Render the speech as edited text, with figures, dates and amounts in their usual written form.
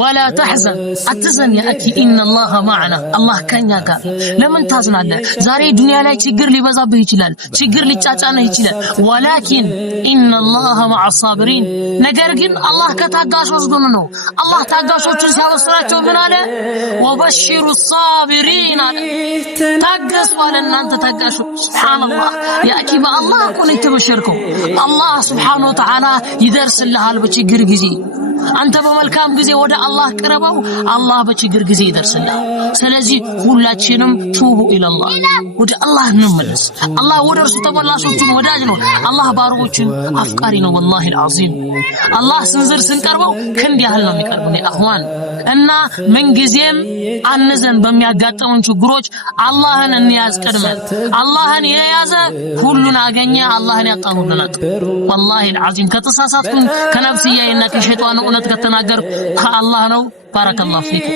ولا تحزن أتزن يا أخي إن الله معنا الله كان يقال لمن تازنا الله زاري الدنيا لا يشجر لي بزابه يجلال شجر لي تشاچانا يجلال ولكن إن الله مع الصابرين نجرجن الله كتاقاش وزقننو الله تاقاشوچن سياوسراچو من على وبشر الصابرين تاقس والن انت تاقاشو سبحان الله يا أخي الله كون يتبشركم الله سبحانه وتعالى يدرس لها بچجر غزي አንተ በመልካም ጊዜ ወደ አላህ ቀርበው አላህ በችግር ጊዜ ይደርስልህ ስለዚህ ሁላችንም ቱቡ ኢላላህ ወደ አላህ እንመለስ አላህ ወደ እርሱ ተመላሾቹ ወዳጅ ነው አላህ ባሮቹን አፍቃሪ ነው والله العظيم አላህ ስንዝር ስንቀርበው ክንድ ያህል ነው የሚቀርበው አህዋን እና ምን ጊዜም አንዘን በሚያጋጥሙን ችግሮች አላህን እንያዝ ቀድመን አላህን የያዘ ሁሉን አገኘ አላህን ያጣሁልናል والله العظيم ከተሳሳትኩ ከነፍስያዬና ከሸይጣን እውነት ከተናገር ከአላህ ነው ባረከላሁ ፊክ